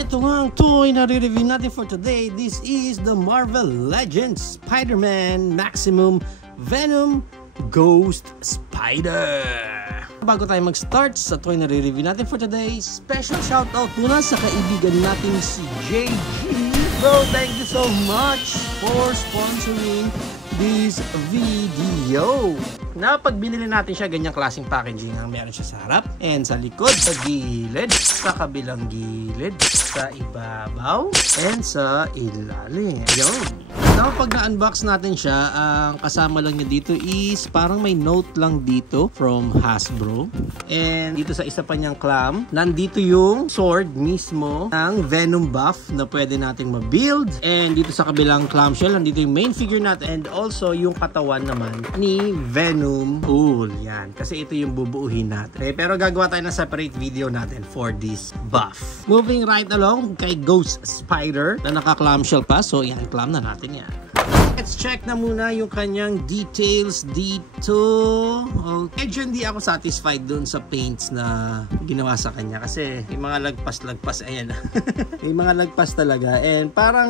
And ito nga ang toy na re-review natin for today. This is the Marvel Legends Spider-Man Maximum Venom Ghost Spider. Bago tayo mag-start sa toy na re-review natin for today, special shoutout muna sa kaibigan natin si JG. Bro, thank you so much for sponsoring this video. Na pag binili natin siya, ganyang klaseng packaging ang meron siya sa harap and sa likod, sa gilid, sa kabilang gilid, sa ibabaw, and sa ilalim. Yun. Now, pag na-unbox natin siya, ang kasama lang niya dito is parang may note lang dito from Hasbro. And dito sa isa pa niyang clam, nandito yung sword mismo ng Venom buff na pwede nating ma-build. And dito sa kabilang clamshell, nandito yung main figure natin and also yung katawan naman ni Venom Pool. Yan. Kasi ito yung bubuuhin natin. Okay, pero gagawa tayo ng separate video natin for this buff. Moving right along kay Ghost Spider na naka-clamshell pa. So, yan, clam na natin yan. Let's check na muna yung kanyang details dito. Okay. Medyo hindi ako satisfied dun sa paints na ginawa sa kanya kasi may mga lagpas-lagpas. Ayan. May mga lagpas talaga and parang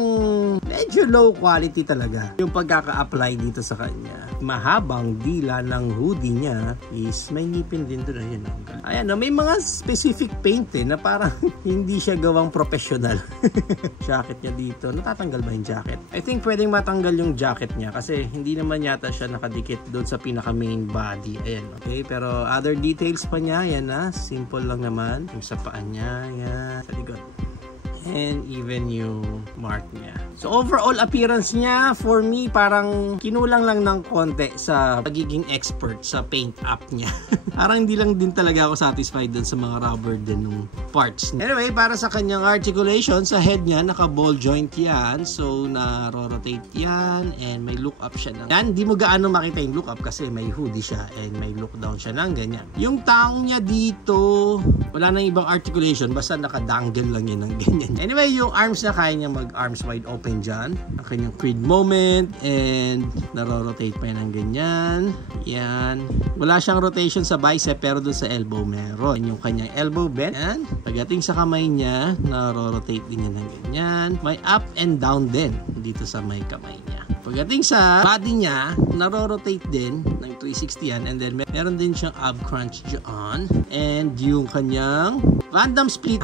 medyo low quality talaga yung pagkaka-apply dito sa kanya. Mahabang dila ng hoodie niya is may ngipin din doon. Ayan. Ayan, may mga specific paint na parang hindi siya gawang professional. Jacket niya dito. Natatanggal ba yung jacket? I think pwedeng matanggal yung jacket niya kasi hindi naman yata siya nakadikit doon sa pinaka main body. Ayan, okay, pero other details pa niya, yan na, simple lang naman yung sa paa niya, yan, sa likod. And even yung mark niya. So overall appearance niya for me parang kinulang lang ng konti sa pagiging expert sa paint up niya. Parang hindi lang din talaga ako satisfied dun sa mga rubber din ng parts niya. Anyway, para sa kanyang articulation sa head niya, naka ball joint yan. So na-rotate yan and may look up siya ng yan. Di mo gaano makita yung look up kasi may hoodie siya and may look down siya ng ganyan. Yung taong niya dito, wala nang ibang articulation, basta naka-dangle lang yan ng ganyan. Anyway, yung arms na kaya niya mag-arms wide open dyan. Ang kanyang creed moment and naro-rotate pa yan ng ganyan. Yan. Wala siyang rotation sa bicep pero dun sa elbow meron. Yung kanyang elbow bend. Yan. Pagdating sa kamay niya, naro-rotate din yan ng ganyan. May up and down din dito sa may kamay niya. Pagdating sa body niya, naro-rotate din ng 360 yan and then meron din siyang ab crunch dyan. And yung kanyang Van Damme split.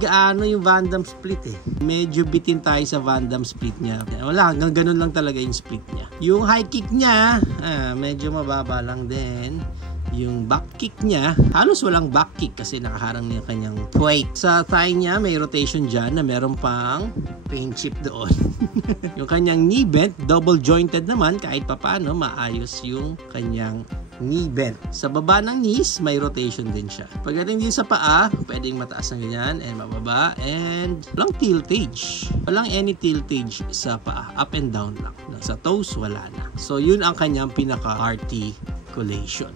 Gaano yung Van Damme split eh. Medyo bitin tayo sa Van Damme split niya. Wala, hanggang ganun lang talaga yung split niya. Yung high kick niya, medyo mababa lang din. Yung back kick niya, halos walang back kick kasi nakaharang niya kanyang weight. Sa thigh niya, may rotation dyan na meron pang paint chip doon. Yung kanyang knee bend, double jointed naman kahit papano maayos yung kanyang knee bend. Sa baba ng knees, may rotation din siya. Pagdating din sa paa, pwedeng mataas ng ganyan and mababa and walang tiltage. Walang any tiltage sa paa. Up and down lang. Sa toes, wala na. So, yun ang kanyang pinaka-articulation.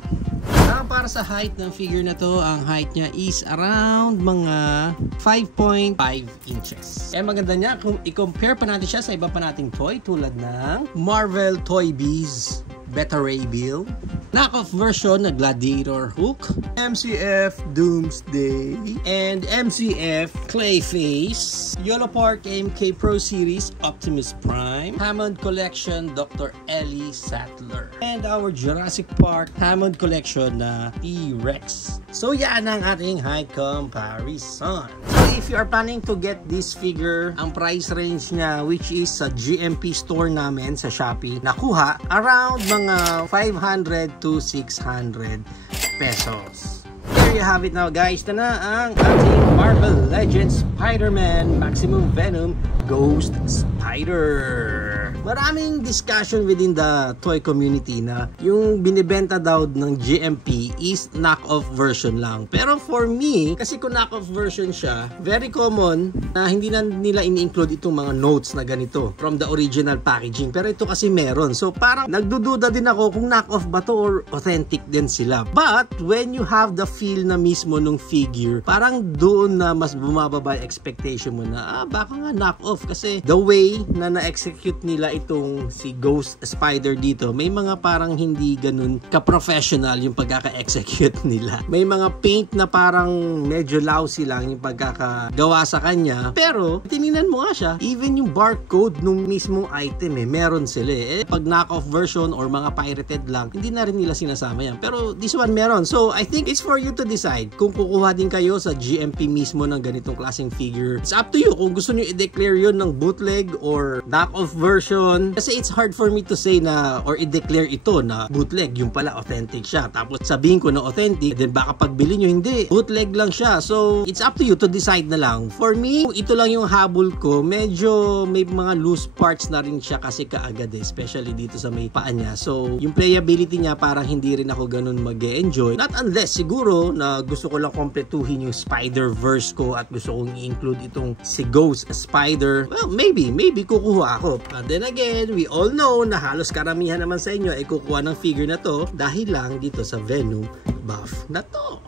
Para sa height ng figure na to, ang height niya is around mga 5.5 inches. Kaya maganda niya kung i-compare pa natin siya sa iba pa nating toy tulad ng Marvel Toy Biz Beta Ray Bill, knockoff version na Gladiator Hook, MCF Doomsday, and MCF Clayface, Yellow Park MK Pro Series Optimus Prime, Hammond Collection Dr. Ellie Sattler, and our Jurassic Park Hammond Collection na T-Rex. So yan ang ating height comparison. So if you are planning to get this figure, ang price range niya which is sa GMP store namin sa Shopee, nakuha around mga 500 to 600 pesos. There you have it now guys. Ito na ang ating Marvel Legends Spider-Man Maximum Venom Ghost Spider. Maraming discussion within the toy community na yung binibenta daw ng GMP is knock-off version lang. Pero for me, kasi kung knock-off version siya, very common na hindi na nila ini-include itong mga notes na ganito from the original packaging. Pero ito kasi meron. So parang nagdududa din ako kung knock-off ba to or authentic din sila. But when you have the feel na mismo nung figure, parang doon na mas bumababa yung expectation mo na baka nga knock-off kasi the way na na-execute nila itong si Ghost Spider dito, may mga parang hindi ganun ka-professional yung pagkaka-execute nila. May mga paint na parang medyo lousy lang yung pagkakagawa sa kanya. Pero, tinignan mo nga siya, even yung barcode nung mismong item meron sila pag knockoff version or mga pirated lang, hindi na rin nila sinasama yan. Pero, this one meron. So, I think it's for you to decide kung kukuha din kayo sa GMP mismo ng ganitong klaseng figure. It's up to you kung gusto nyo i-declare yun ng bootleg or knockoff version. Kasi it's hard for me to say na or i-declare ito na bootleg, yung pala authentic siya. Tapos sabihin ko na authentic, then baka pagbili nyo hindi, bootleg lang siya. So it's up to you to decide na lang. For me, ito lang yung habol ko. Medyo may mga loose parts na rin siya kasi kaagad especially dito sa may paa niya. So yung playability niya parang hindi rin ako ganun mag-enjoy. Not unless siguro na gusto ko lang kompletuhin yung Spider-Verse ko at gusto kong i-include itong si Ghost Spider. Well, maybe kukuha ako. But then again, we all know na halos karamihan naman sa inyo ay kukuha ng figure na to dahil lang dito sa Venom buff na to.